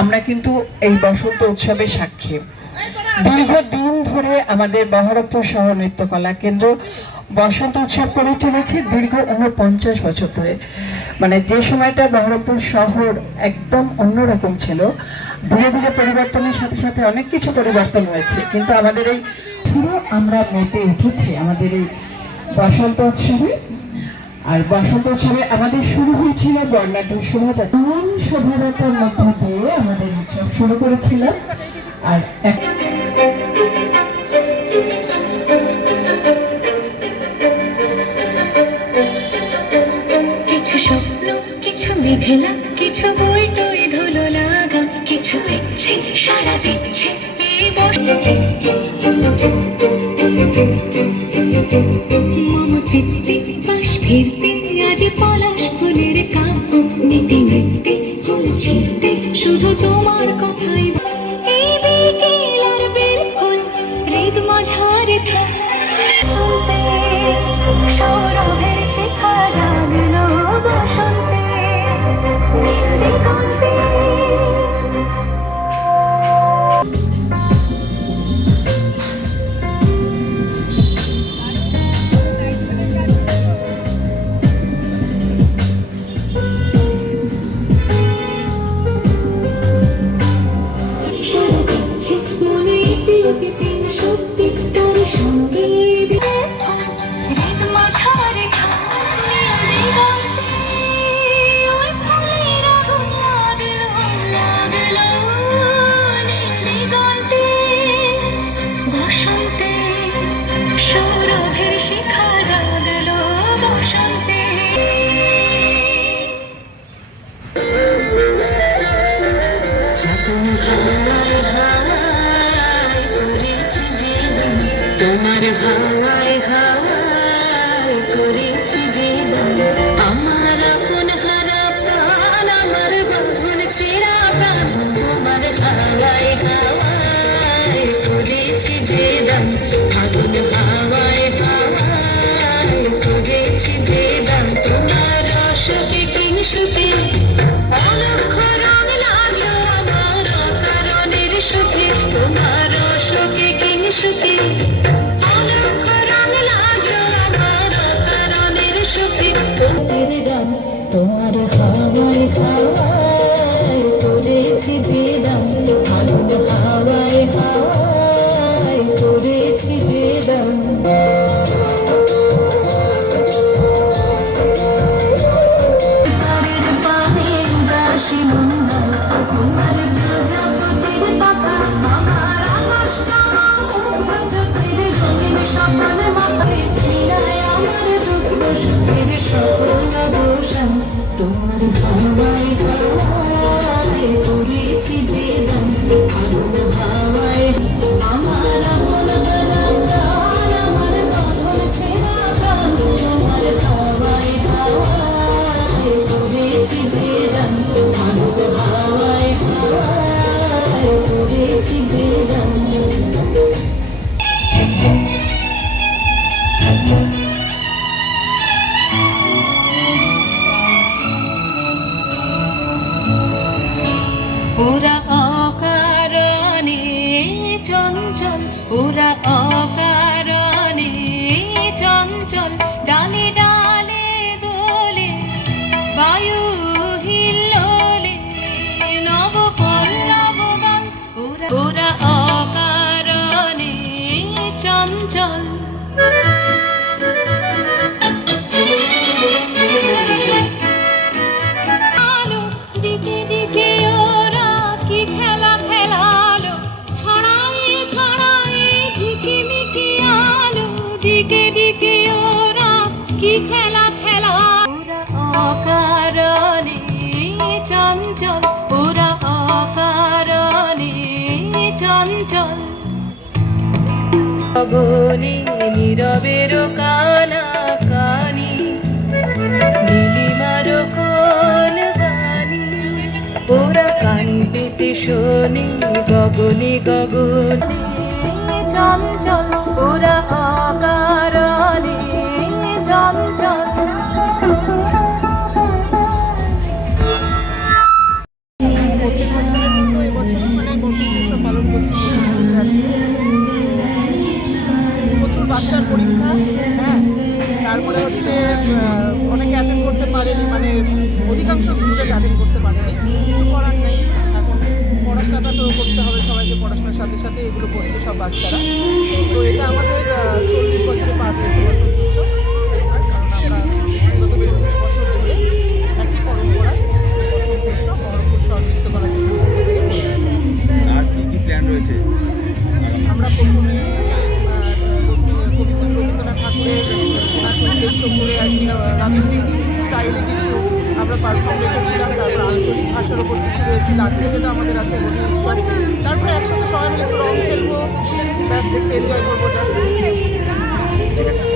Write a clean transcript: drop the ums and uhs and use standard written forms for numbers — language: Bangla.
আমরা কিন্তু এই বসন্ত উৎসবের সাক্ষী। দীর্ঘদিন ধরে আমাদের বহরমপুর শহর নৃত্যকলা কেন্দ্র বসন্ত উৎসব করে চলেছে দীর্ঘ 49 বছর ধরে। মানে যে সময়টা বহরমপুর শহর একদম অন্যরকম ছিল, ধীরে ধীরে পরিবর্তনের সাথে সাথে অনেক কিছু পরিবর্তন হয়েছে, কিন্তু আমাদের এই আমরা মেতে উঠেছি আমাদের এই বসন্ত উৎসবে। আর বসন্ত উৎসবে আমাদের শুরু হয়েছিল বর্ণাঢ্য শোভাযাত্রার মধ্য দিয়ে আমাদের উৎসব শুরু করেছিলাম। আর কিছু স্বপ্ন, কিছু মেঘলা, কিছু বই টই ধুলো লাগা, কিছু ইচ্ছে সারা দিচ্ছে এই মম চিত্তে পাশ ফিরতে আজ পলাশ ফুলের কাব্য নিতে নিতে ফুল ছিঁড়তে শুধু তোমার কথাই। এই বিকেল আর বিলকুল হৃদ মাঝারে থাকতে সৌরভের শিখা জাগলো বসন্তে নীল দিগন্তে। তোমার হাওয়ায় হাওয়ায় করেছি জীবন, আমার আপন হারা প্রাণ, আমার বন্ধন ছেঁড়া প্রাণ, তোমার হাওয়ায় হাওয়ায় করেছি জীবন, ফাগুন হাওয়ায় হাওয়ায় করেছি জীবন, তোমার রসকে কিংসুকে অলক্ষ রং লাগলো আমার অকারণের সুখে, তোমার রসকে কিংসুকে তোমার হাওয়ায় হাওয়ায় করেছি জীবন, ফাগুন হাওয়ায় হাওয়ায় করেছি জীবন। তোমার প্রজাপতির পাখা আমার সপন মাথায় মিলায় আমার দুঃখ সুখের সকল অবসান, তোমার হাওয়ায় হাওয়ায় করেছি জীবন, ফাগুন হাওয়ায় আমার মন প্রাণ, আমার বন্ধন ছেঁড়া প্রাণ, তোমার হাওয়ায় হাওয়ায় করেছি জীবন, ফাগুন হাওয়ায় হাওয়ায় করেছি জীবন। ওরা অকারণে চঞ্চল, ওরা অকারণে চঞ্চল, ডালে ডালে দোলে বায়ু হিল্লোলে নব পল্লব গান, ওরা অকারণে চঞ্চল। দিকে দিকে ওরা কি খেলা খেলালো, ছড়াই ছড়াই ঝিকিমিকি আলো, দিকে দিকে ওরা কি খেলা খেলা, ওরা অকারণে চঞ্চল, ওরা অকারণে চঞ্চল। গগনে নীরবের কানা কানি, নীলিমার কোন বাণী, ওরা কান পেতে শোনে গগনে গগনে চঞ্চল, ওরা অকারণে চঞ্চল। অনেকে অ্যাটেন্ড করতে পারেনি, মানে অধিকাংশ স্টুডেন্ট অ্যাটেন্ড করতে পারেনি, কিছু করার নেই। এখন পড়াশোনাটা তো করতে হবে সবাইকে, পড়াশোনার সাথে সাথে এগুলো করছে সব বাচ্চারা। তো এটা আমাদের 40 বছরে পা দিয়েছে বসন্ত উৎসব। আর কারণ আমরা বিগত 40 বছর ধরে একই পরম্পরায় বসন্ত উৎসব বহরমপুর শহর নৃত্যকলা কেন্দ্র থেকে করে আসছি। আর কি কি প্ল্যান রয়েছে? আমরা প্রথমে কবিগুরু রবীন্দ্রনাথ ঠাকুরের নাচ উদ্দেশ্য করে আর কি রাবীন্দ্রিক স্টাইলে কিছু আমরা পারফর্ম রেখেছিলাম। তারপর আঞ্চলিক ভাষার ওপর কিছু রয়েছে। লাস্টে যেটা আমাদের আছে হোলি উৎসব। তারপরে একসাথে সবাই মিলে একটু রং খেলবো, ব্যাস একটু এনজয় করবো জাস্ট। ঠিক আছে।